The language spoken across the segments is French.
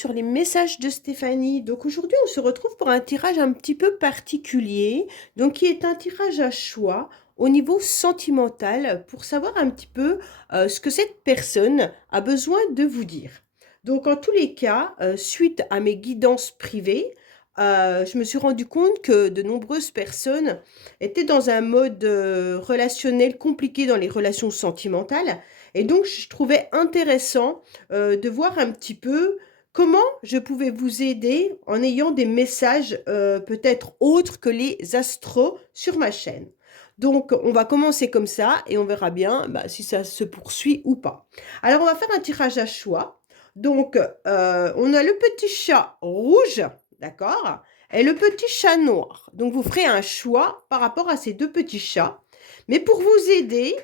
sur les messages de Stéphanie. Donc aujourd'hui, on se retrouve pour un tirage un petit peu particulier, donc qui est un tirage à choix au niveau sentimental pour savoir un petit peu ce que cette personne a besoin de vous dire. Donc en tous les cas, suite à mes guidances privées, je me suis rendu compte que de nombreuses personnes étaient dans un mode relationnel compliqué dans les relations sentimentales. Et donc, je trouvais intéressant de voir un petit peu comment je pouvais vous aider en ayant des messages peut-être autres que les astros sur ma chaîne. Donc, on va commencer comme ça et on verra bien si ça se poursuit ou pas. Alors, on va faire un tirage à choix. Donc, on a le petit chat rouge, d'accord, et le petit chat noir. Donc, vous ferez un choix par rapport à ces deux petits chats. Mais pour vous aider,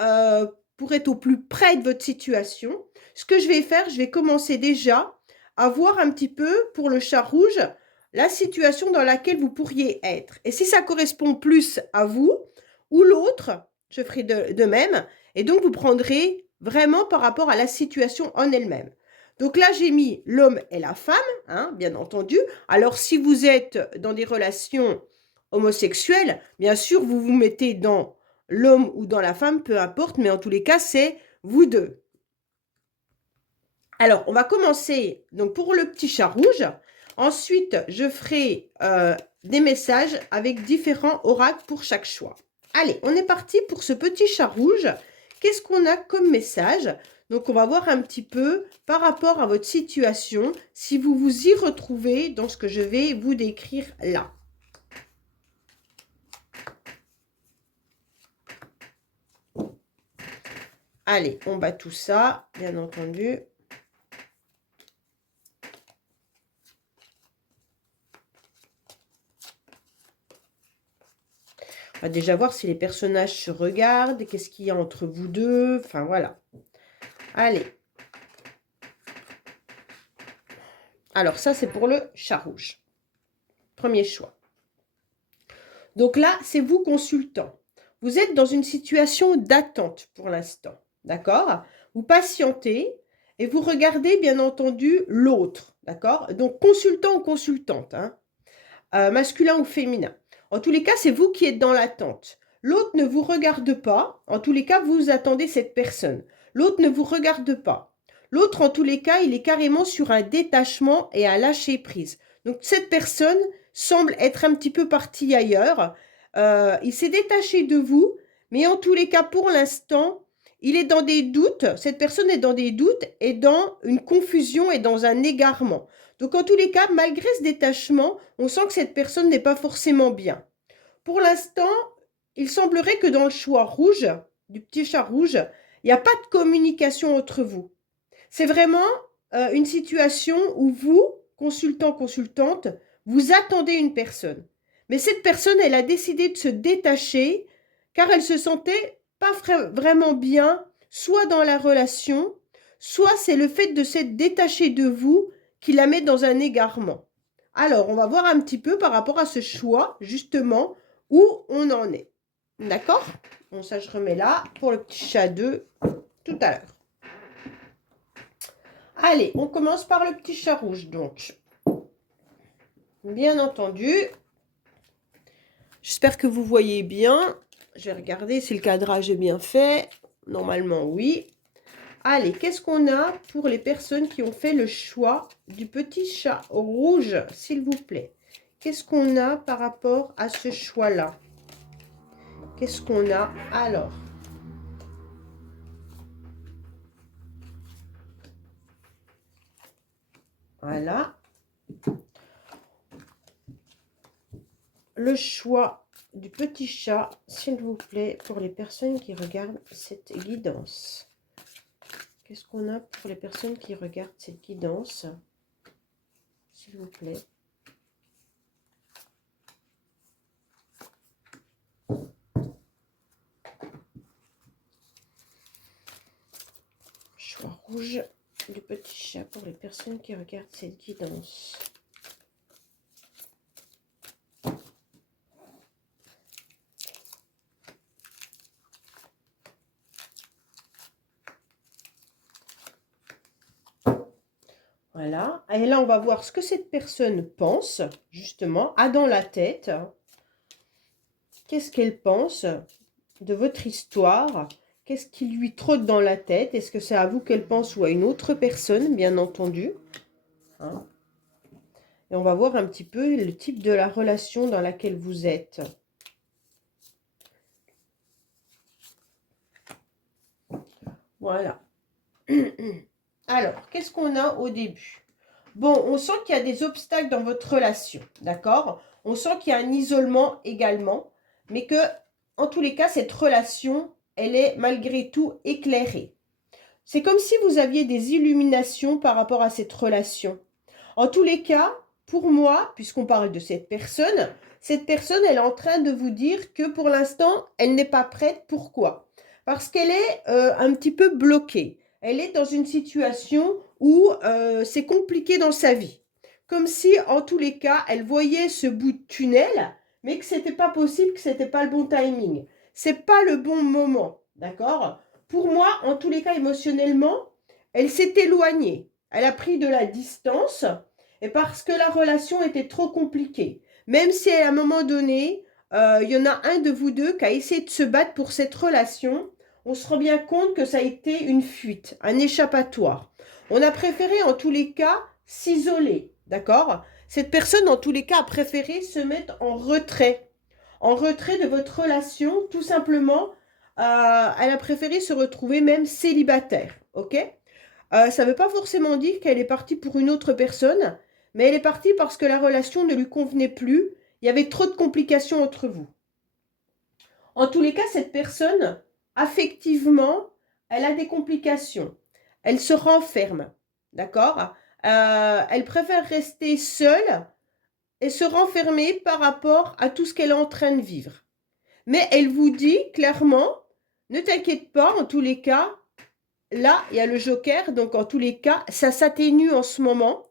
euh, pour être au plus près de votre situation, ce que je vais faire, je vais commencer déjà à voir un petit peu pour le chat rouge la situation dans laquelle vous pourriez être. Et si ça correspond plus à vous ou l'autre, je ferai de même. Et donc, vous prendrez vraiment par rapport à la situation en elle-même. Donc là, j'ai mis l'homme et la femme, hein, bien entendu. Alors, si vous êtes dans des relations homosexuelles, bien sûr, vous vous mettez dans l'homme ou dans la femme, peu importe, mais en tous les cas, c'est vous deux. Alors, on va commencer donc pour le petit chat rouge. Ensuite, je ferai des messages avec différents oracles pour chaque choix. Allez, on est parti pour ce petit chat rouge. Qu'est-ce qu'on a comme message? Donc, on va voir un petit peu par rapport à votre situation, si vous vous y retrouvez dans ce que je vais vous décrire là. Allez, on bat tout ça, bien entendu. On va déjà voir si les personnages se regardent, qu'est-ce qu'il y a entre vous deux, enfin voilà. Allez. Alors ça, c'est pour le chat rouge. Premier choix. Donc là, c'est vous consultant. Vous êtes dans une situation d'attente pour l'instant, d'accord? Vous patientez et vous regardez bien entendu l'autre, d'accord? Donc consultant ou consultante, hein? Masculin ou féminin. En tous les cas, c'est vous qui êtes dans l'attente. L'autre ne vous regarde pas. En tous les cas, vous attendez cette personne. L'autre ne vous regarde pas. L'autre, en tous les cas, il est carrément sur un détachement et un lâcher-prise. Donc, cette personne semble être un petit peu partie ailleurs. Il s'est détaché de vous, mais en tous les cas, pour l'instant, il est dans des doutes. Cette personne est dans des doutes et dans une confusion et dans un égarement. Donc, en tous les cas, malgré ce détachement, on sent que cette personne n'est pas forcément bien. Pour l'instant, il semblerait que dans le choix rouge, du petit chat rouge, il n'y a pas de communication entre vous. C'est vraiment une situation où vous, consultant, consultante, vous attendez une personne. Mais cette personne, elle a décidé de se détacher car elle se sentait pas vraiment bien, soit dans la relation, soit c'est le fait de s'être détachée de vous qui la met dans un égarement. Alors, on va voir un petit peu par rapport à ce choix, justement, où on en est. D'accord? Bon, ça, je remets là pour le petit chat 2 tout à l'heure. Allez, on commence par le petit chat rouge, donc. Bien entendu. J'espère que vous voyez bien. Je vais regarder si le cadrage est bien fait. Normalement, oui. Allez, qu'est-ce qu'on a pour les personnes qui ont fait le choix du petit chat rouge, s'il vous plaît? Qu'est-ce qu'on a par rapport à ce choix-là? Qu'est-ce qu'on a alors? Voilà. Le choix du petit chat, s'il vous plaît, pour les personnes qui regardent cette guidance. Qu'est-ce qu'on a pour les personnes qui regardent cette guidance? S'il vous plaît. Choix rouge du petit chat pour les personnes qui regardent cette guidance. Voilà. Et là, on va voir ce que cette personne pense, justement, a dans la tête. Qu'est-ce qu'elle pense de votre histoire? Qu'est-ce qui lui trotte dans la tête? Est-ce que c'est à vous qu'elle pense ou à une autre personne, bien entendu, hein? Et on va voir un petit peu le type de la relation dans laquelle vous êtes. Voilà. Alors, qu'est-ce qu'on a au début? Bon, on sent qu'il y a des obstacles dans votre relation, d'accord? On sent qu'il y a un isolement également, mais que, en tous les cas, cette relation, elle est malgré tout éclairée. C'est comme si vous aviez des illuminations par rapport à cette relation. En tous les cas, pour moi, puisqu'on parle de cette personne, elle est en train de vous dire que pour l'instant, elle n'est pas prête. Pourquoi? Parce qu'elle est un petit peu bloquée. Elle est dans une situation où c'est compliqué dans sa vie. Comme si, en tous les cas, elle voyait ce bout de tunnel, mais que ce n'était pas possible, que ce n'était pas le bon timing. Ce n'est pas le bon moment, d'accord? Pour moi, en tous les cas, émotionnellement, elle s'est éloignée. Elle a pris de la distance et parce que la relation était trop compliquée. Même si à un moment donné, il y en a un de vous deux qui a essayé de se battre pour cette relation, on se rend bien compte que ça a été une fuite, un échappatoire. On a préféré en tous les cas s'isoler, d'accord? Cette personne en tous les cas a préféré se mettre en retrait de votre relation, tout simplement. Elle a préféré se retrouver même célibataire, ok? Ça ne veut pas forcément dire qu'elle est partie pour une autre personne, mais elle est partie parce que la relation ne lui convenait plus. Il y avait trop de complications entre vous. En tous les cas, cette personne, affectivement, elle a des complications. Elle se renferme, d'accord? Elle préfère rester seule et se renfermer par rapport à tout ce qu'elle est en train de vivre. Mais elle vous dit clairement, ne t'inquiète pas, en tous les cas, là, il y a le joker, donc en tous les cas, ça s'atténue en ce moment.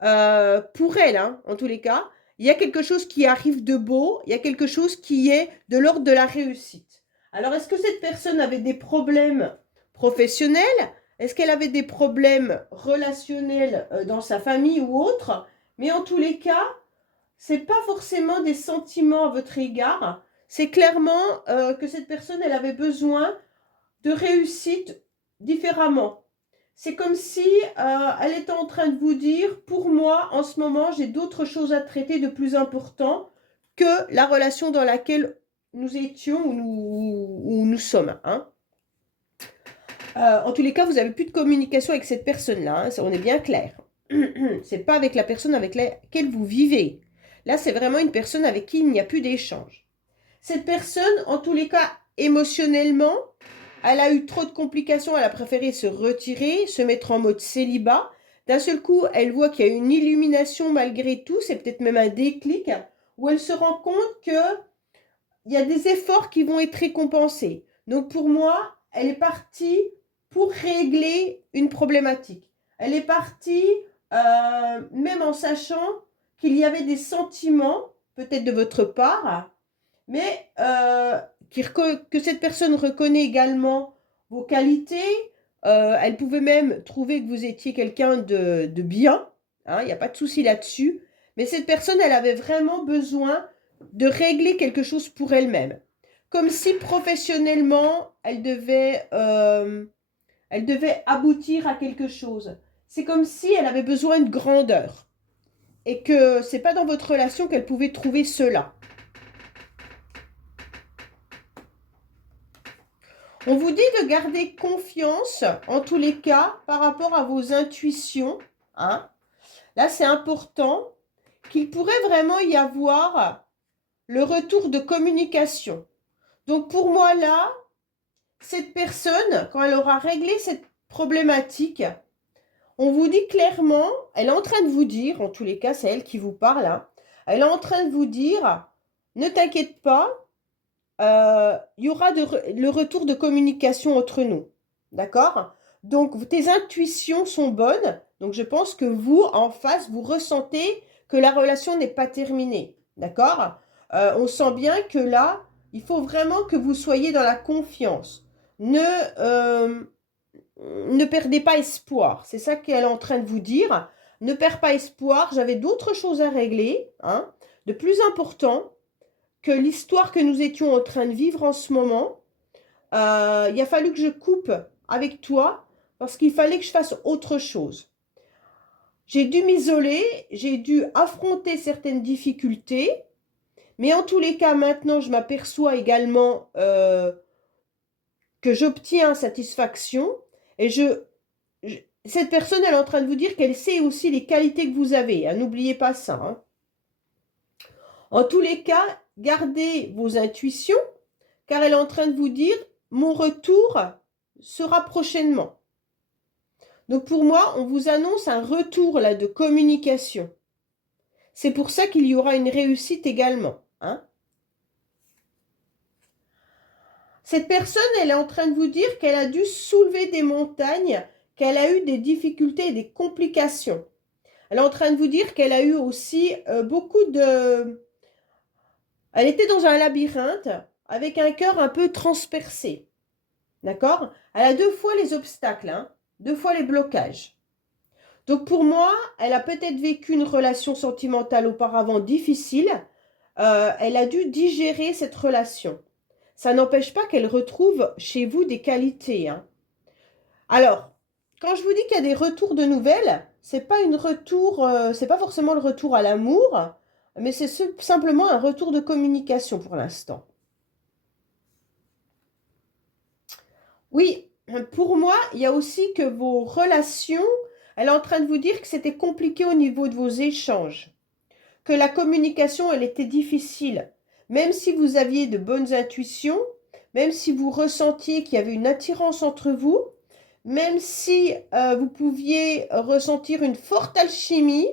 Pour elle, hein, en tous les cas, il y a quelque chose qui arrive de beau, il y a quelque chose qui est de l'ordre de la réussite. Alors, est-ce que cette personne avait des problèmes professionnels? Est-ce qu'elle avait des problèmes relationnels dans sa famille ou autre? Mais en tous les cas, c'est pas forcément des sentiments à votre égard. C'est clairement que cette personne, elle avait besoin de réussite différemment. C'est comme si elle était en train de vous dire, pour moi, en ce moment, j'ai d'autres choses à traiter de plus important que la relation dans laquelle nous étions ou nous sommes. Hein. En tous les cas, vous n'avez plus de communication avec cette personne-là, hein, on est bien clair. C'est pas avec la personne avec laquelle vous vivez. Là, c'est vraiment une personne avec qui il n'y a plus d'échange. Cette personne, en tous les cas, émotionnellement, elle a eu trop de complications, elle a préféré se retirer, se mettre en mode célibat. D'un seul coup, elle voit qu'il y a une illumination malgré tout, c'est peut-être même un déclic, où elle se rend compte qu'il y a des efforts qui vont être récompensés. Donc pour moi, elle est partie pour régler une problématique. Elle est partie même en sachant qu'il y avait des sentiments, peut-être de votre part, mais que cette personne reconnaît également vos qualités. Elle pouvait même trouver que vous étiez quelqu'un de bien. Hein, il n'y a pas de souci là-dessus. Mais cette personne, elle avait vraiment besoin de régler quelque chose pour elle-même. Comme si professionnellement, elle devait aboutir à quelque chose. C'est comme si elle avait besoin de grandeur. Et que ce n'est pas dans votre relation qu'elle pouvait trouver cela. On vous dit de garder confiance, en tous les cas, par rapport à vos intuitions. Hein. Là, c'est important qu'il pourrait vraiment y avoir le retour de communication. Donc, pour moi, là, cette personne, quand elle aura réglé cette problématique, on vous dit clairement, elle est en train de vous dire, en tous les cas, c'est elle qui vous parle, hein, elle est en train de vous dire, ne t'inquiète pas, il y aura le retour de communication entre nous. D'accord? Donc, tes intuitions sont bonnes. Donc, je pense que vous, en face, vous ressentez que la relation n'est pas terminée. D'accord? On sent bien que là, il faut vraiment que vous soyez dans la confiance. Ne perdez pas espoir. C'est ça qu'elle est en train de vous dire. ne perds pas espoir, j'avais d'autres choses à régler, hein, de plus important que l'histoire que nous étions en train de vivre en ce moment. Il a fallu que je coupe avec toi parce qu'il fallait que je fasse autre chose. J'ai dû m'isoler, j'ai dû affronter certaines difficultés, mais en tous les cas, maintenant, je m'aperçois également que j'obtiens satisfaction et cette personne, elle est en train de vous dire qu'elle sait aussi les qualités que vous avez. Hein, n'oubliez pas ça. Hein. En tous les cas, gardez vos intuitions, car elle est en train de vous dire, mon retour sera prochainement. Donc pour moi, on vous annonce un retour là de communication. C'est pour ça qu'il y aura une réussite également. Hein. Cette personne, elle est en train de vous dire qu'elle a dû soulever des montagnes, qu'elle a eu des difficultés et des complications. Elle est en train de vous dire qu'elle a eu aussi beaucoup de... Elle était dans un labyrinthe avec un cœur un peu transpercé. D'accord? Elle a 2 fois les obstacles, hein, 2 fois les blocages. Donc pour moi, elle a peut-être vécu une relation sentimentale auparavant difficile. Elle a dû digérer cette relation. Ça n'empêche pas qu'elle retrouve chez vous des qualités. Hein. Alors, quand je vous dis qu'il y a des retours de nouvelles, c'est pas c'est pas forcément le retour à l'amour, mais c'est simplement un retour de communication pour l'instant. Oui, pour moi, il y a aussi que vos relations, elle est en train de vous dire que c'était compliqué au niveau de vos échanges, que la communication, elle était difficile. Même si vous aviez de bonnes intuitions, même si vous ressentiez qu'il y avait une attirance entre vous, même si vous pouviez ressentir une forte alchimie,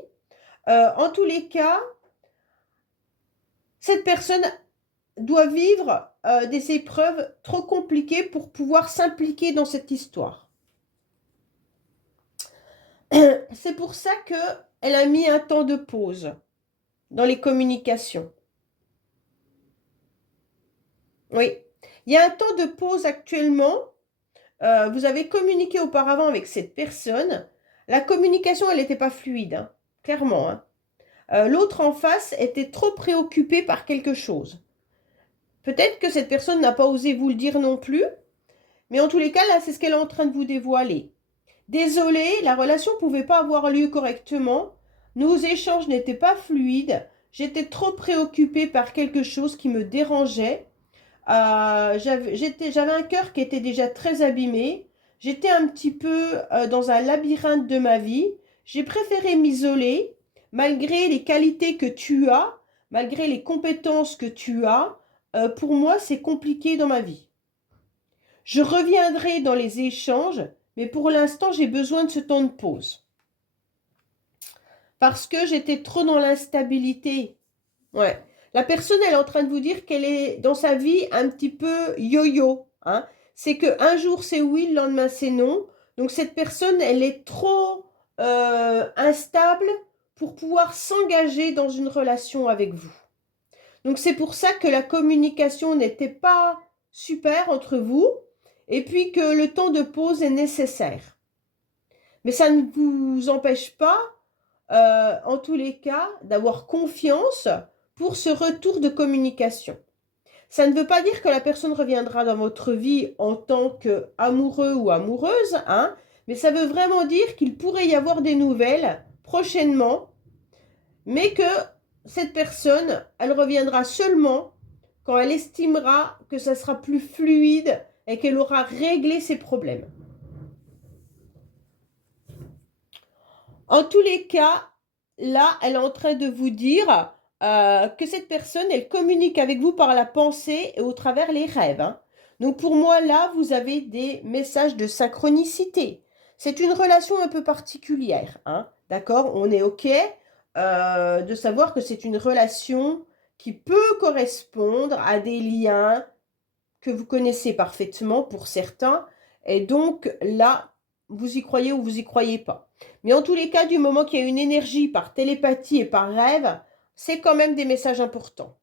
en tous les cas, cette personne doit vivre des épreuves trop compliquées pour pouvoir s'impliquer dans cette histoire. C'est pour ça qu'elle a mis un temps de pause dans les communications. Oui, il y a un temps de pause actuellement. Vous avez communiqué auparavant avec cette personne. La communication, elle n'était pas fluide, hein, clairement. Hein. L'autre en face était trop préoccupé par quelque chose. Peut-être que cette personne n'a pas osé vous le dire non plus, mais en tous les cas, là, c'est ce qu'elle est en train de vous dévoiler. Désolée, la relation ne pouvait pas avoir lieu correctement. Nos échanges n'étaient pas fluides. J'étais trop préoccupée par quelque chose qui me dérangeait. J'avais un cœur qui était déjà très abîmé. J'étais un petit peu dans un labyrinthe de ma vie. J'ai préféré m'isoler, malgré les qualités que tu as, malgré les compétences que tu as. Pour moi, c'est compliqué dans ma vie. Je reviendrai dans les échanges, mais pour l'instant, j'ai besoin de ce temps de pause. Parce que j'étais trop dans l'instabilité. Ouais. La personne, elle est en train de vous dire qu'elle est dans sa vie un petit peu yo-yo. Hein. C'est qu'un jour c'est oui, le lendemain c'est non. Donc cette personne, elle est trop instable pour pouvoir s'engager dans une relation avec vous. Donc c'est pour ça que la communication n'était pas super entre vous et puis que le temps de pause est nécessaire. Mais ça ne vous empêche pas, en tous les cas, d'avoir confiance pour ce retour de communication. Ça ne veut pas dire que la personne reviendra dans votre vie en tant qu'amoureux ou amoureuse, hein, mais ça veut vraiment dire qu'il pourrait y avoir des nouvelles prochainement, mais que cette personne, elle reviendra seulement quand elle estimera que ça sera plus fluide et qu'elle aura réglé ses problèmes. En tous les cas, là, elle est en train de vous dire que cette personne, elle communique avec vous par la pensée et au travers les rêves. Hein. Donc pour moi, là, vous avez des messages de synchronicité. C'est une relation un peu particulière. Hein. D'accord? On est OK de savoir que c'est une relation qui peut correspondre à des liens que vous connaissez parfaitement pour certains. Et donc là, vous y croyez ou vous y croyez pas. Mais en tous les cas, du moment qu'il y a une énergie par télépathie et par rêve, c'est quand même des messages importants.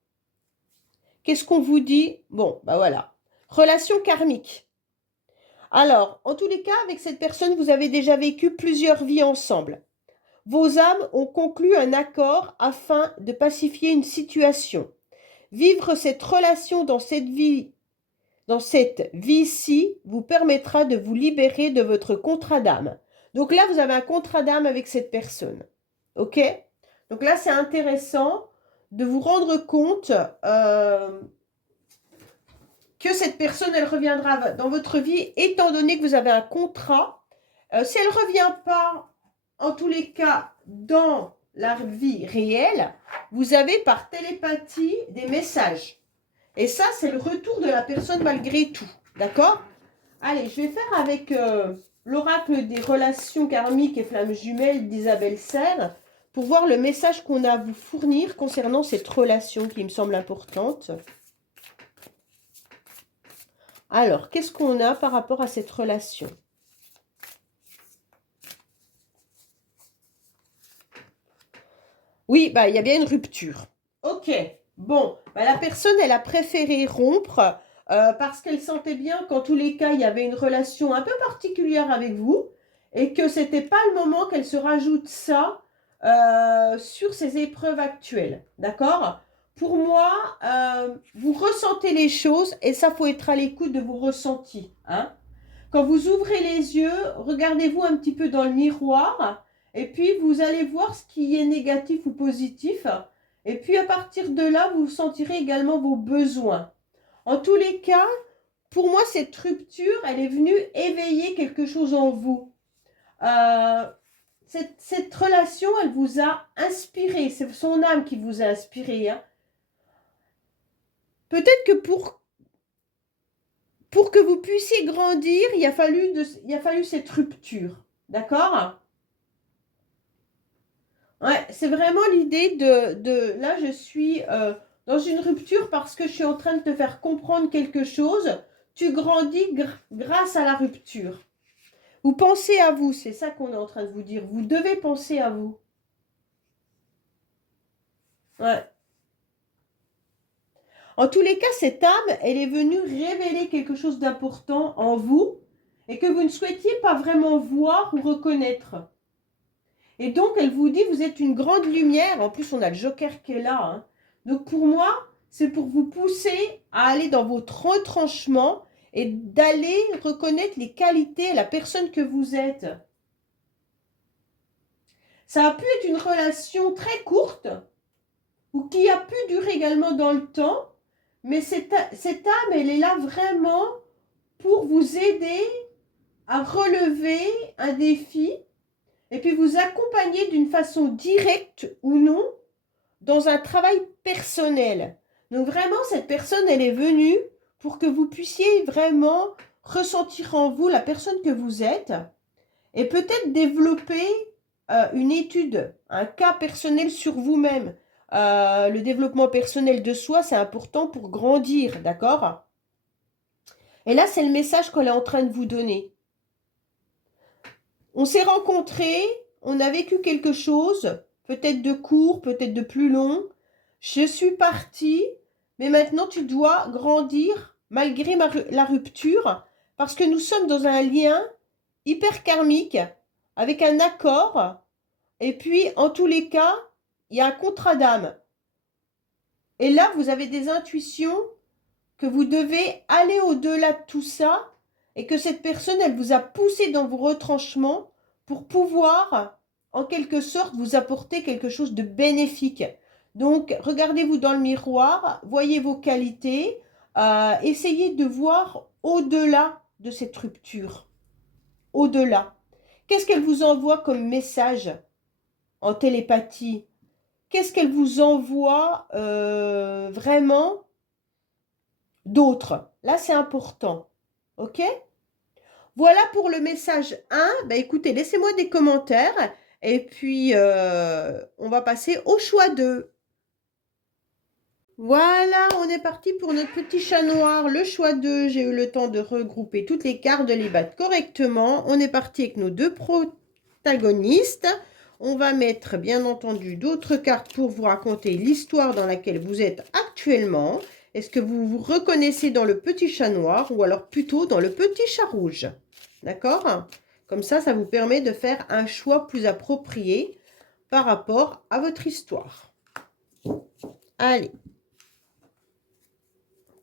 Qu'est-ce qu'on vous dit? Bon, bah voilà. Relation karmique. Alors, en tous les cas, avec cette personne, vous avez déjà vécu plusieurs vies ensemble. Vos âmes ont conclu un accord afin de pacifier une situation. Vivre cette relation dans cette vie-ci vous permettra de vous libérer de votre contrat d'âme. Donc là, vous avez un contrat d'âme avec cette personne. OK? Donc là, c'est intéressant de vous rendre compte que cette personne, elle reviendra dans votre vie, étant donné que vous avez un contrat. Si elle ne revient pas, en tous les cas, dans la vie réelle, vous avez par télépathie des messages. Et ça, c'est le retour de la personne malgré tout. D'accord? Allez, je vais faire avec l'oracle des relations karmiques et flammes jumelles d'Isabelle Serre pour voir le message qu'on a à vous fournir concernant cette relation qui me semble importante. Alors, qu'est-ce qu'on a par rapport à cette relation? Oui, bah, il y a bien une rupture. Ok, bon, bah, la personne, elle a préféré rompre parce qu'elle sentait bien qu'en tous les cas, il y avait une relation un peu particulière avec vous et que c'était pas le moment qu'elle se rajoute ça sur ses épreuves actuelles. D'accord? Pour moi, vous ressentez les choses et ça, faut être à l'écoute de vos ressentis. Hein? Quand vous ouvrez les yeux, regardez-vous un petit peu dans le miroir et puis vous allez voir ce qui est négatif ou positif. Et puis à partir de là, vous sentirez également vos besoins. En tous les cas, pour moi, cette rupture, elle est venue éveiller quelque chose en vous. Cette relation, elle vous a inspiré. C'est son âme qui vous a inspiré. Hein. Peut-être que pour que vous puissiez grandir, il a fallu cette rupture. D'accord? Ouais, c'est vraiment l'idée là, je suis dans une rupture parce que je suis en train de te faire comprendre quelque chose. Tu grandis grâce à la rupture. Vous pensez à vous, c'est ça qu'on est en train de vous dire. Vous devez penser à vous. Ouais. En tous les cas, cette âme, elle est venue révéler quelque chose d'important en vous et que vous ne souhaitiez pas vraiment voir ou reconnaître. Et donc, elle vous dit, vous êtes une grande lumière. En plus, on a le Joker qui est là. Hein. Donc, pour moi, c'est pour vous pousser à aller dans votre retranchement et d'aller reconnaître les qualités, la personne que vous êtes. Ça a pu être une relation très courte ou qui a pu durer également dans le temps. Mais cette âme, elle est là vraiment pour vous aider à relever un défi et puis vous accompagner d'une façon directe ou non dans un travail personnel. Donc vraiment, cette personne, elle est venue pour que vous puissiez vraiment ressentir en vous la personne que vous êtes et peut-être développer une étude, un cas personnel sur vous-même. Le développement personnel de soi, c'est important pour grandir, d'accord? Et là, c'est le message qu'on est en train de vous donner. On s'est rencontrés, on a vécu quelque chose, peut-être de court, peut-être de plus long. Je suis partie, mais maintenant tu dois grandir malgré la rupture, parce que nous sommes dans un lien hyper karmique, avec un accord, et puis en tous les cas, il y a un contrat d'âme. Et là, vous avez des intuitions que vous devez aller au-delà de tout ça et que cette personne, elle vous a poussé dans vos retranchements pour pouvoir, en quelque sorte, vous apporter quelque chose de bénéfique. Donc, regardez-vous dans le miroir, voyez vos qualités, essayez de voir au-delà de cette rupture. Au-delà. Qu'est-ce qu'elle vous envoie comme message en télépathie? Qu'est-ce qu'elle vous envoie vraiment d'autres? Là, c'est important. OK? Voilà pour le message 1. Ben, écoutez, laissez-moi des commentaires. Et puis, on va passer au choix 2. Voilà, on est parti pour notre petit chat noir. Le choix 2, j'ai eu le temps de regrouper toutes les cartes, de les battre correctement. On est parti avec nos deux protagonistes. On va mettre, bien entendu, d'autres cartes pour vous raconter l'histoire dans laquelle vous êtes actuellement. Est-ce que vous vous reconnaissez dans le petit chat noir ou alors plutôt dans le petit chat rouge? D'accord? Comme ça vous permet de faire un choix plus approprié par rapport à votre histoire. Allez.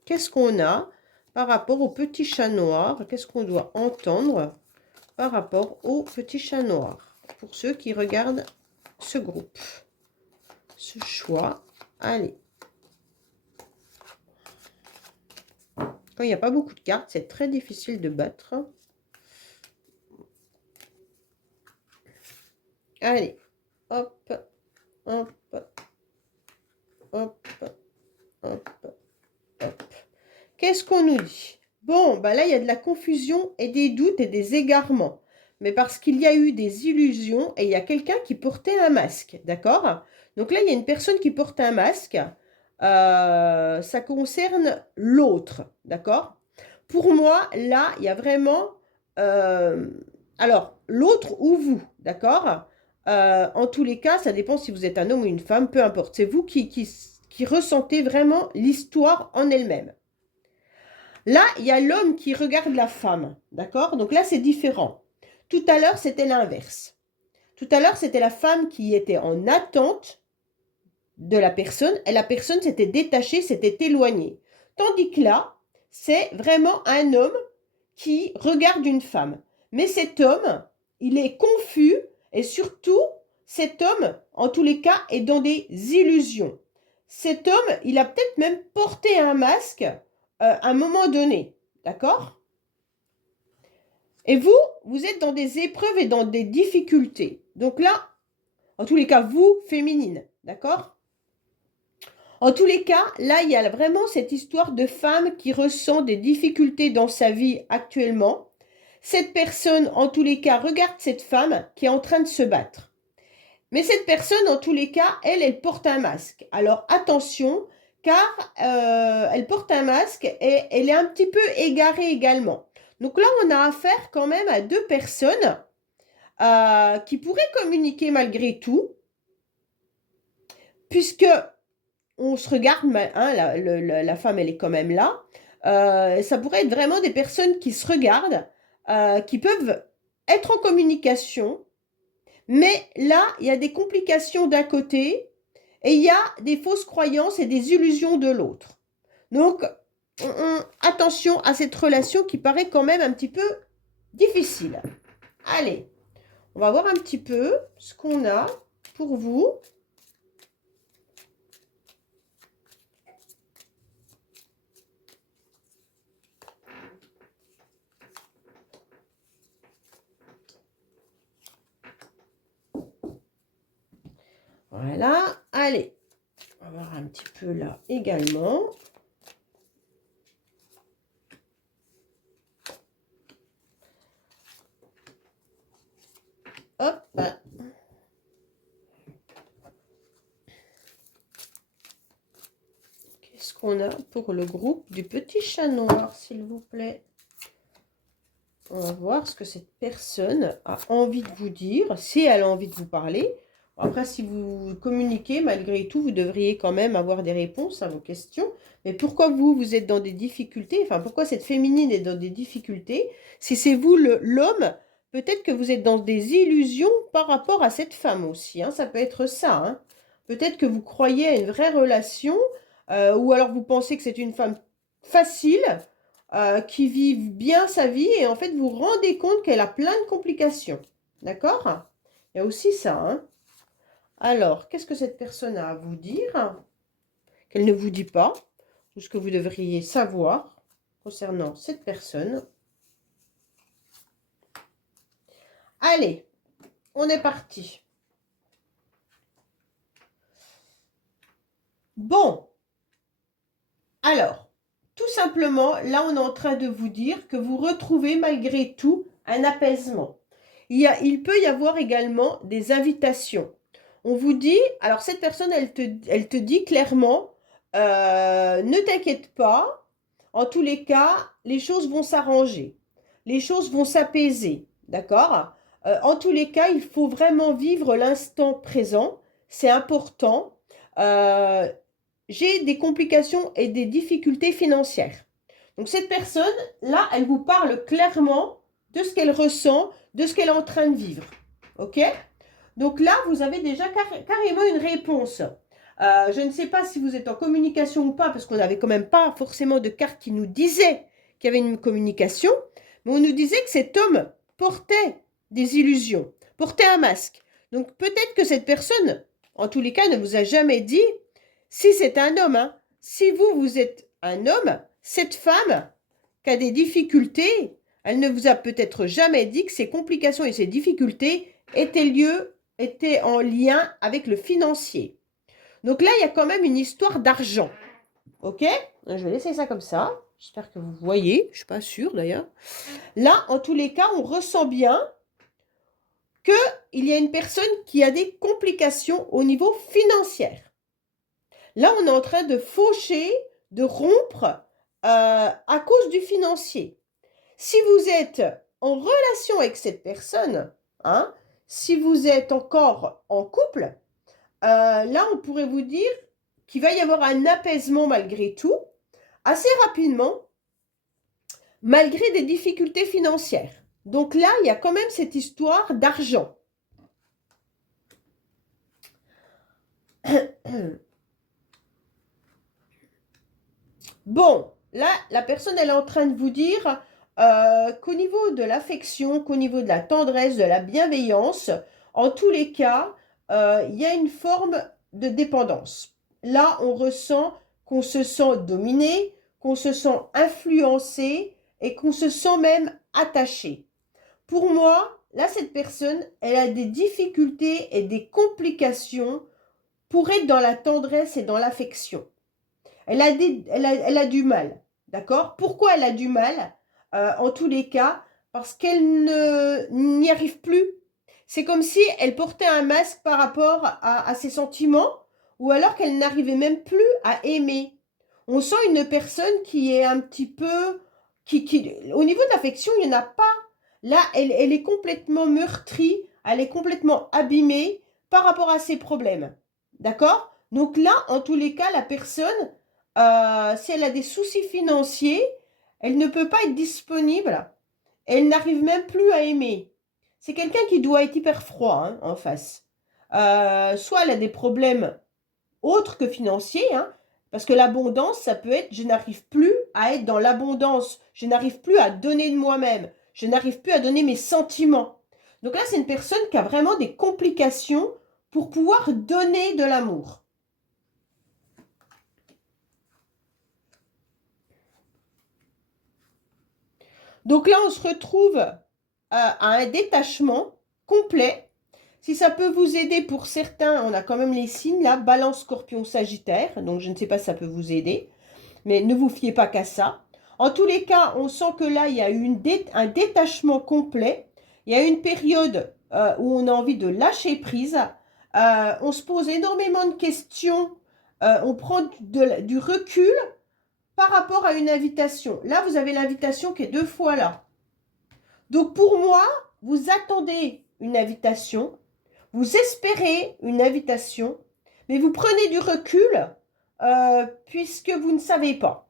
Qu'est-ce qu'on a par rapport au petit chat noir? Qu'est-ce qu'on doit entendre par rapport au petit chat noir? Pour ceux qui regardent ce groupe. Ce choix. Allez. Quand il n'y a pas beaucoup de cartes, c'est très difficile de battre. Allez. Hop. Hop. Hop. Hop. Hop. Qu'est-ce qu'on nous dit? Bon, bah là, il y a de la confusion et des doutes et des égarements. Mais parce qu'il y a eu des illusions et il y a quelqu'un qui portait un masque, d'accord? Donc là, il y a une personne qui porte un masque. Ça concerne l'autre, d'accord? Pour moi, là, il y a vraiment... alors, l'autre ou vous, d'accord? En tous les cas, ça dépend si vous êtes un homme ou une femme, peu importe. C'est vous qui ressentez vraiment l'histoire en elle-même. Là, il y a l'homme qui regarde la femme, d'accord? Donc là, c'est différent. Tout à l'heure, c'était l'inverse. Tout à l'heure, c'était la femme qui était en attente de la personne et la personne s'était détachée, s'était éloignée. Tandis que là, c'est vraiment un homme qui regarde une femme. Mais cet homme, il est confus et surtout, cet homme, en tous les cas, est dans des illusions. Cet homme, il a peut-être même porté un masque à un moment donné, d'accord? Et vous, vous êtes dans des épreuves et dans des difficultés. Donc là, en tous les cas, vous, féminine, d'accord? En tous les cas, là, il y a vraiment cette histoire de femme qui ressent des difficultés dans sa vie actuellement. Cette personne, en tous les cas, regarde cette femme qui est en train de se battre. Mais cette personne, en tous les cas, elle porte un masque. Alors attention, car elle porte un masque et elle est un petit peu égarée également. Donc là, on a affaire quand même à deux personnes qui pourraient communiquer malgré tout, puisque on se regarde, hein, la femme, elle est quand même là. Ça pourrait être vraiment des personnes qui se regardent, qui peuvent être en communication, mais là, il y a des complications d'un côté et il y a des fausses croyances et des illusions de l'autre. Donc, attention à cette relation qui paraît quand même un petit peu difficile. Allez, on va voir un petit peu ce qu'on a pour vous. Voilà, allez, on va voir un petit peu là également. Hop. Qu'est-ce qu'on a pour le groupe du petit chat noir, s'il vous plaît? On va voir ce que cette personne a envie de vous dire, si elle a envie de vous parler. Après, si vous communiquez, malgré tout, vous devriez quand même avoir des réponses à vos questions. Mais pourquoi vous êtes dans des difficultés? Enfin, pourquoi cette féminine est dans des difficultés? Si c'est vous l'homme, peut-être que vous êtes dans des illusions par rapport à cette femme aussi. Hein, ça peut être ça. Hein. Peut-être que vous croyez à une vraie relation, ou alors vous pensez que c'est une femme facile, qui vit bien sa vie, et en fait, vous vous rendez compte qu'elle a plein de complications. D'accord? Il y a aussi ça, hein. Alors, qu'est-ce que cette personne a à vous dire? Qu'elle ne vous dit pas. Tout ce que vous devriez savoir concernant cette personne. Allez, on est parti. Bon. Alors, tout simplement, là, on est en train de vous dire que vous retrouvez malgré tout un apaisement. Il peut y avoir également des invitations. On vous dit, alors cette personne, elle te dit clairement, ne t'inquiète pas, en tous les cas, les choses vont s'arranger, les choses vont s'apaiser, d'accord? En tous les cas, il faut vraiment vivre l'instant présent, c'est important. J'ai des complications et des difficultés financières. Donc cette personne, là, elle vous parle clairement de ce qu'elle ressent, de ce qu'elle est en train de vivre, ok? Donc là, vous avez déjà carrément une réponse. Je ne sais pas si vous êtes en communication ou pas, parce qu'on n'avait quand même pas forcément de carte qui nous disait qu'il y avait une communication, mais on nous disait que cet homme portait des illusions, portait un masque. Donc peut-être que cette personne, en tous les cas, ne vous a jamais dit, si c'est un homme, hein, si vous êtes un homme, cette femme qui a des difficultés, elle ne vous a peut-être jamais dit que ces complications et ces difficultés étaient en lien avec le financier. Donc là, il y a quand même une histoire d'argent. Ok? Je vais laisser ça comme ça. J'espère que vous voyez. Je ne suis pas sûre d'ailleurs. Là, en tous les cas, on ressent bien qu'il y a une personne qui a des complications au niveau financier. Là, on est en train de faucher, de rompre à cause du financier. Si vous êtes en relation avec cette personne, hein, si vous êtes encore en couple, là, on pourrait vous dire qu'il va y avoir un apaisement malgré tout, assez rapidement, malgré des difficultés financières. Donc là, il y a quand même cette histoire d'argent. Bon, là, la personne, elle est en train de vous dire qu'au niveau de l'affection, qu'au niveau de la tendresse, de la bienveillance, en tous les cas, il y a une forme de dépendance. Là, on ressent qu'on se sent dominé, qu'on se sent influencé et qu'on se sent même attaché. Pour moi, là, cette personne, elle a des difficultés et des complications pour être dans la tendresse et dans l'affection. Elle a du mal, d'accord? Pourquoi elle a du mal? En tous les cas, parce qu'elle n'y arrive plus. C'est comme si elle portait un masque par rapport à ses sentiments, ou alors qu'elle n'arrivait même plus à aimer. On sent une personne qui est un petit peu... au niveau de l'affection, il n'y en a pas. Là, elle est complètement meurtrie, elle est complètement abîmée par rapport à ses problèmes. D'accord? Donc là, en tous les cas, la personne, si elle a des soucis financiers, elle ne peut pas être disponible. Elle n'arrive même plus à aimer. C'est quelqu'un qui doit être hyper froid, hein, en face. Soit elle a des problèmes autres que financiers, hein, parce que l'abondance, ça peut être je n'arrive plus à être dans l'abondance, je n'arrive plus à donner de moi-même, je n'arrive plus à donner mes sentiments. Donc là, c'est une personne qui a vraiment des complications pour pouvoir donner de l'amour. Donc là, on se retrouve à un détachement complet. Si ça peut vous aider pour certains, on a quand même les signes là, Balance, Scorpion, Sagittaire. Donc je ne sais pas si ça peut vous aider, mais ne vous fiez pas qu'à ça. En tous les cas, on sent que là, il y a eu un détachement complet. Il y a une période où on a envie de lâcher prise. On se pose énormément de questions. On prend du recul par rapport à une invitation. Là, vous avez l'invitation qui est 2 fois là. Donc pour moi, vous attendez une invitation, vous espérez une invitation, mais vous prenez du recul puisque vous ne savez pas.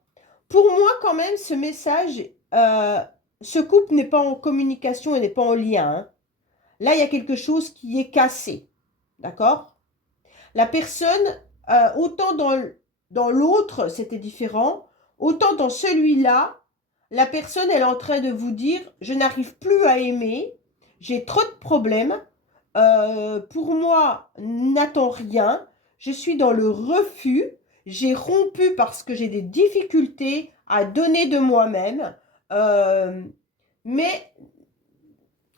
Pour moi, quand même, ce message, ce couple n'est pas en communication et n'est pas en lien. Hein. Là, il y a quelque chose qui est cassé. D'accord? La personne, autant dans l'autre, c'était différent, autant dans celui-là, la personne, elle est en train de vous dire, je n'arrive plus à aimer, j'ai trop de problèmes, pour moi, n'attends rien, je suis dans le refus, j'ai rompu parce que j'ai des difficultés à donner de moi-même, mais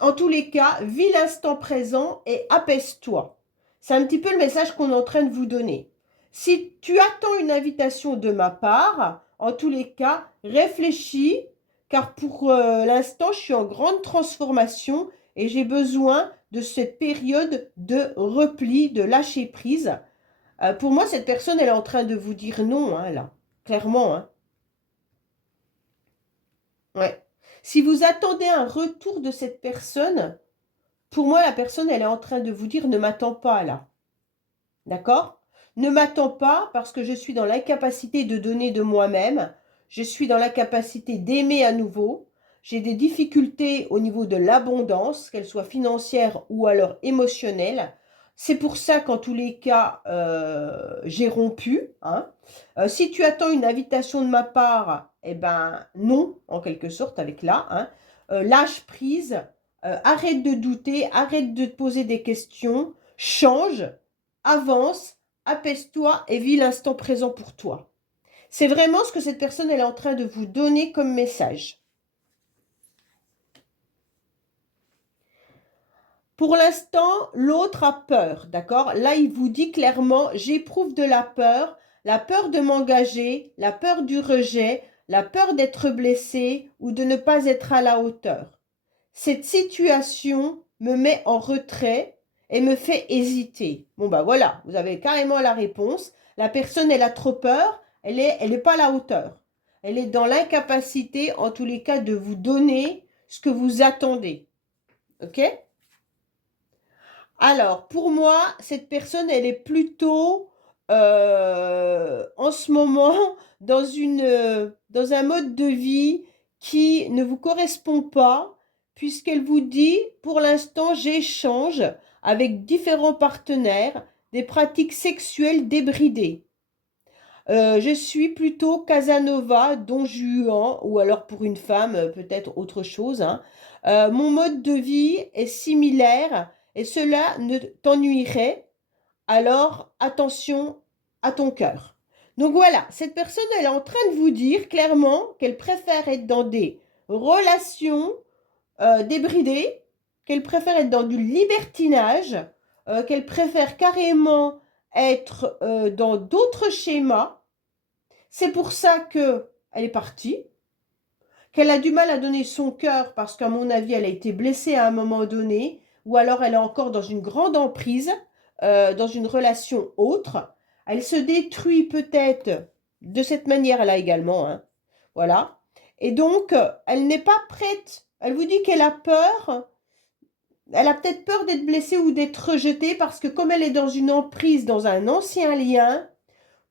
en tous les cas, vis l'instant présent et apaise-toi. C'est un petit peu le message qu'on est en train de vous donner. Si tu attends une invitation de ma part, en tous les cas, réfléchis, car pour l'instant, je suis en grande transformation et j'ai besoin de cette période de repli, de lâcher prise. Pour moi, cette personne, elle est en train de vous dire non, hein, là, clairement. Hein. Ouais. Si vous attendez un retour de cette personne, pour moi, la personne, elle est en train de vous dire ne m'attends pas là. D'accord? Ne m'attends pas parce que je suis dans l'incapacité de donner de moi-même. Je suis dans l'incapacité d'aimer à nouveau. J'ai des difficultés au niveau de l'abondance, qu'elle soit financière ou alors émotionnelle. C'est pour ça qu'en tous les cas, j'ai rompu. Hein. Si tu attends une invitation de ma part, eh ben non, en quelque sorte, avec là. Hein. Lâche prise, arrête de douter, arrête de te poser des questions, change, avance, apaise-toi et vis l'instant présent pour toi. C'est vraiment ce que cette personne elle est en train de vous donner comme message. Pour l'instant, l'autre a peur, d'accord? Là, il vous dit clairement, j'éprouve de la peur de m'engager, la peur du rejet, la peur d'être blessé ou de ne pas être à la hauteur. Cette situation me met en retrait et me fait hésiter. Bon, bah voilà, vous avez carrément la réponse. La personne, elle a trop peur, elle est pas à la hauteur. Elle est dans l'incapacité, en tous les cas, de vous donner ce que vous attendez. OK? Alors, pour moi, cette personne, elle est plutôt en ce moment dans un mode de vie qui ne vous correspond pas, puisqu'elle vous dit, pour l'instant, j'échange avec différents partenaires des pratiques sexuelles débridées. Je suis plutôt Casanova, Don Juan, ou alors pour une femme, peut-être autre chose. Hein. Mon mode de vie est similaire et cela ne t'ennuierait. Alors, attention à ton cœur. Donc voilà, cette personne, elle est en train de vous dire clairement qu'elle préfère être dans des relations débridées, qu'elle préfère être dans du libertinage, qu'elle préfère carrément être dans d'autres schémas. C'est pour ça qu'elle est partie, qu'elle a du mal à donner son cœur parce qu'à mon avis, elle a été blessée à un moment donné, ou alors elle est encore dans une grande emprise, dans une relation autre. Elle se détruit peut-être de cette manière-là également. Hein. Voilà. Et donc, elle n'est pas prête. Elle vous dit qu'elle a peur. Elle a peut-être peur d'être blessée ou d'être rejetée parce que comme elle est dans une emprise, dans un ancien lien,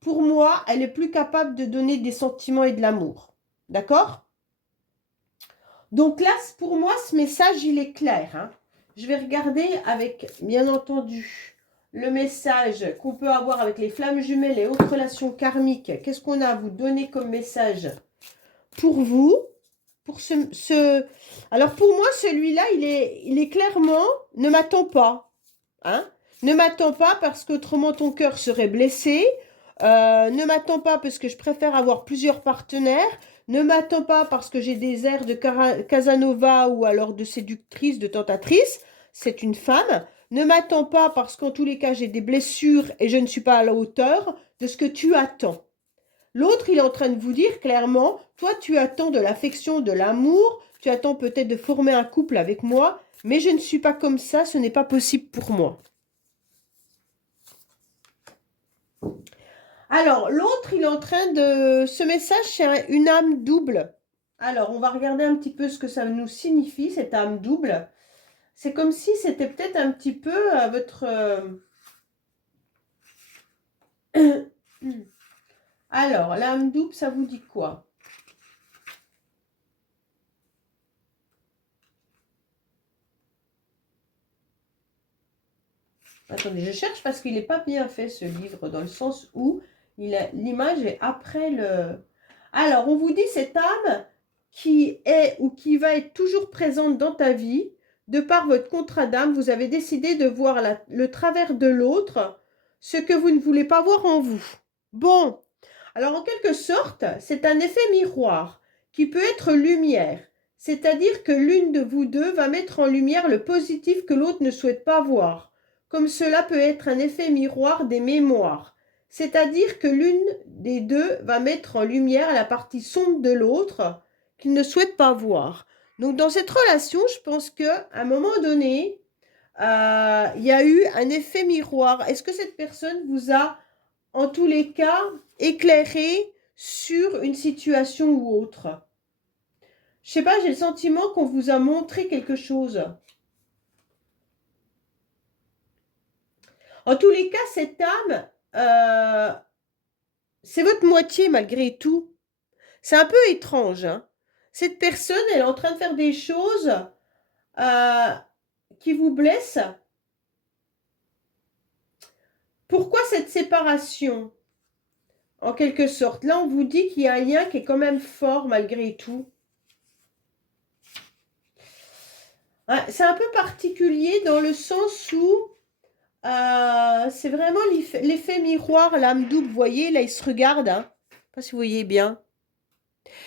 pour moi, elle est plus capable de donner des sentiments et de l'amour. D'accord? Donc là, pour moi, ce message, il est clair. Hein. Je vais regarder avec, bien entendu, le message qu'on peut avoir avec les flammes jumelles et autres relations karmiques. Qu'est-ce qu'on a à vous donner comme message pour vous? Pour Alors pour moi, celui-là, il est clairement, ne m'attends pas. Hein? Ne m'attends pas parce qu'autrement ton cœur serait blessé. Ne m'attends pas parce que je préfère avoir plusieurs partenaires. Ne m'attends pas parce que j'ai des airs de Casanova ou alors de séductrice, de tentatrice. C'est une femme. Ne m'attends pas parce qu'en tous les cas, j'ai des blessures et je ne suis pas à la hauteur de ce que tu attends. L'autre, il est en train de vous dire clairement, toi, tu attends de l'affection, de l'amour, tu attends peut-être de former un couple avec moi, mais je ne suis pas comme ça, ce n'est pas possible pour moi. Alors, l'autre, il est en train de... Ce message, c'est une âme double. Alors, on va regarder un petit peu ce que ça nous signifie, cette âme double. C'est comme si c'était peut-être un petit peu votre... Alors, l'âme double, ça vous dit quoi? Attendez, je cherche parce qu'il n'est pas bien fait ce livre, dans le sens où l'image est après le... Alors, on vous dit cette âme qui est ou qui va être toujours présente dans ta vie, de par votre contrat d'âme, vous avez décidé de voir le travers de l'autre, ce que vous ne voulez pas voir en vous. Bon, alors en quelque sorte, c'est un effet miroir qui peut être lumière, c'est-à-dire que l'une de vous deux va mettre en lumière le positif que l'autre ne souhaite pas voir, comme cela peut être un effet miroir des mémoires, c'est-à-dire que l'une des deux va mettre en lumière la partie sombre de l'autre qu'il ne souhaite pas voir. Donc dans cette relation, je pense qu'à un moment donné, il y a eu un effet miroir. Est-ce que cette personne vous a, en tous les cas, éclairé sur une situation ou autre? Je sais pas, j'ai le sentiment qu'on vous a montré quelque chose. En tous les cas, cette âme, c'est votre moitié malgré tout. C'est un peu étrange. Hein. Cette personne, elle est en train de faire des choses qui vous blessent. Pourquoi cette séparation? En quelque sorte. Là, on vous dit qu'il y a un lien qui est quand même fort malgré tout. C'est un peu particulier dans le sens où c'est vraiment l'effet miroir, l'âme double. Vous voyez, là, il se regarde. Hein. Je ne sais pas si vous voyez bien.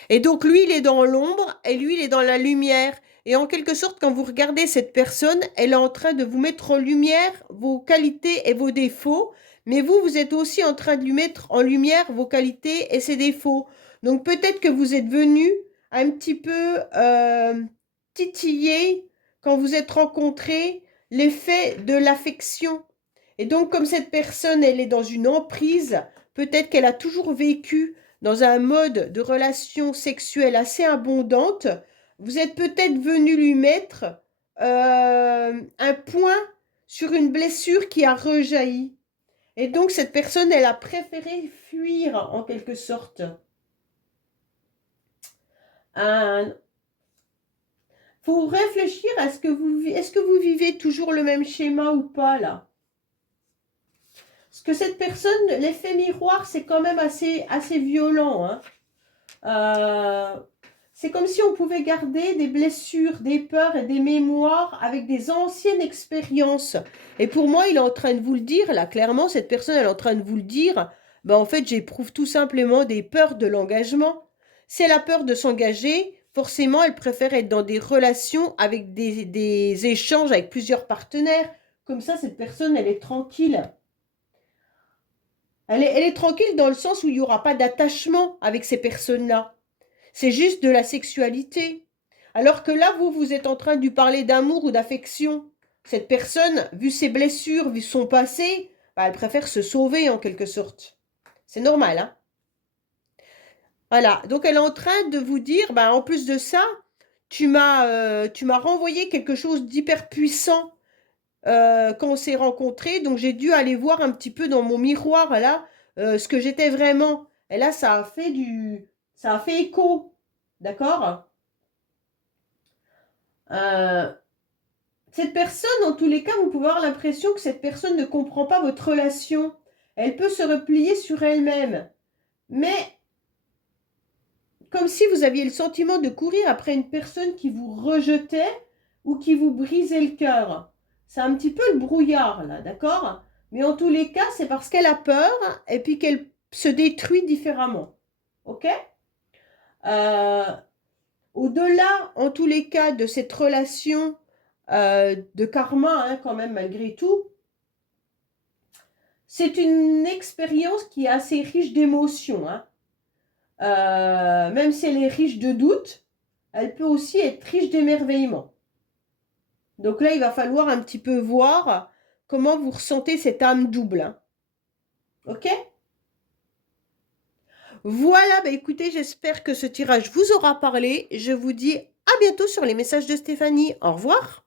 Et donc, lui, il est dans l'ombre et lui, il est dans la lumière. Et en quelque sorte, quand vous regardez cette personne, elle est en train de vous mettre en lumière vos qualités et vos défauts. Mais vous, vous êtes aussi en train de lui mettre en lumière vos qualités et ses défauts. Donc, peut-être que vous êtes venu un petit peu titiller quand vous êtes rencontrés l'effet de l'affection. Et donc, comme cette personne, elle est dans une emprise, peut-être qu'elle a toujours vécu dans un mode de relation sexuelle assez abondante, vous êtes peut-être venu lui mettre un point sur une blessure qui a rejailli. Et donc, cette personne, elle a préféré fuir en quelque sorte. Faut réfléchir à est-ce que vous vivez toujours le même schéma ou pas là? Parce que cette personne, l'effet miroir, c'est quand même assez violent. Hein. C'est comme si on pouvait garder des blessures, des peurs et des mémoires avec des anciennes expériences. Et pour moi, il est en train de vous le dire, là, clairement, cette personne, elle est en train de vous le dire. Ben, en fait, j'éprouve tout simplement des peurs de l'engagement. C'est la peur de s'engager. Forcément, elle préfère être dans des relations avec des échanges avec plusieurs partenaires. Comme ça, cette personne, elle est tranquille. Elle est tranquille dans le sens où il n'y aura pas d'attachement avec ces personnes-là. C'est juste de la sexualité. Alors que là, vous êtes en train de lui parler d'amour ou d'affection. Cette personne, vu ses blessures, vu son passé, bah, elle préfère se sauver en quelque sorte. C'est normal, hein? Voilà, donc elle est en train de vous dire, bah, en plus de ça, tu m'as renvoyé quelque chose d'hyper puissant quand on s'est rencontrés, donc j'ai dû aller voir un petit peu dans mon miroir, là, ce que j'étais vraiment. Et là, ça a fait écho, d'accord? Cette personne, en tous les cas, vous pouvez avoir l'impression que cette personne ne comprend pas votre relation. Elle peut se replier sur elle-même. Mais comme si vous aviez le sentiment de courir après une personne qui vous rejetait ou qui vous brisait le cœur. C'est un petit peu le brouillard, là, d'accord? Mais en tous les cas, c'est parce qu'elle a peur et puis qu'elle se détruit différemment. Ok? Au-delà, en tous les cas, de cette relation de karma, hein, quand même, malgré tout, c'est une expérience qui est assez riche d'émotions. Hein. Même si elle est riche de doutes, elle peut aussi être riche d'émerveillement. Donc là, il va falloir un petit peu voir comment vous ressentez cette âme double. Hein. Ok? Voilà, bah écoutez, j'espère que ce tirage vous aura parlé. Je vous dis à bientôt sur les messages de Stéphanie. Au revoir.